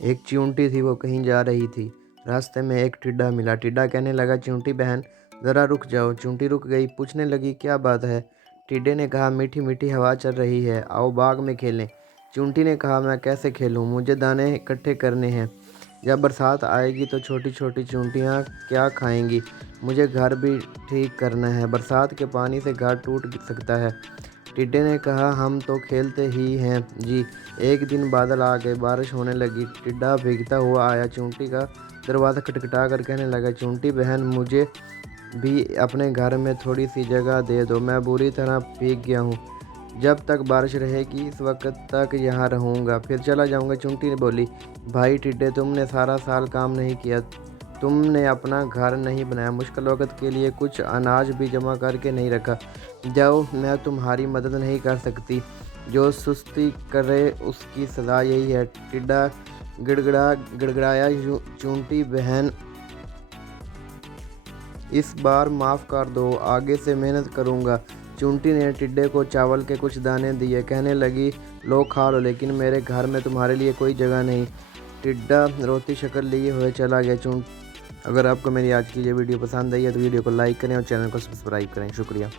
एक चींटी थी, वो कहीं जा रही थी। रास्ते में एक टिड्डा मिला। टिड्डा कहने लगा, चींटी बहन ज़रा रुक जाओ। चींटी रुक गई, पूछने लगी, क्या बात है? टिड्डे ने कहा, मीठी मीठी हवा चल रही है, आओ बाग में खेलें। चींटी ने कहा, मैं कैसे खेलूं? मुझे दाने इकट्ठे करने हैं। जब बरसात आएगी तो छोटी छोटी चींटियां क्या खाएंगी? मुझे घर भी ठीक करना है, बरसात के पानी से घर टूट सकता है। टिड्डे ने कहा, हम तो खेलते ही हैं जी। एक दिन बादल आ गए, बारिश होने लगी। टिड्डा भीगता हुआ आया, चींटी का दरवाज़ा खटखटा कर कहने लगा, चींटी बहन मुझे भी अपने घर में थोड़ी सी जगह दे दो, मैं बुरी तरह भीग गया हूँ। जब तक बारिश रहेगी इस वक्त तक यहाँ रहूँगा, फिर चला जाऊँगा। चींटी ने बोली, भाई टिड्डे, तुमने सारा साल काम नहीं किया, तुमने अपना घर नहीं बनाया, मुश्किल वक्त के लिए कुछ अनाज भी जमा करके नहीं रखा। जाओ, मैं तुम्हारी मदद नहीं कर सकती। जो सुस्ती करे उसकी सज़ा यही है। टिड्डा गिड़गिड़ाया, चींटी बहन इस बार माफ़ कर दो, आगे से मेहनत करूँगा। चींटी ने टिड्डे को चावल के कुछ दाने दिए, कहने लगी, लो खा लो, लेकिन मेरे घर में तुम्हारे लिए कोई जगह नहीं। टिड्डा रोती शक्ल लिए हुए चला गया। अगर आपको मेरी आज की ये वीडियो पसंद आई है तो वीडियो को लाइक करें और चैनल को सब्सक्राइब करें। शुक्रिया।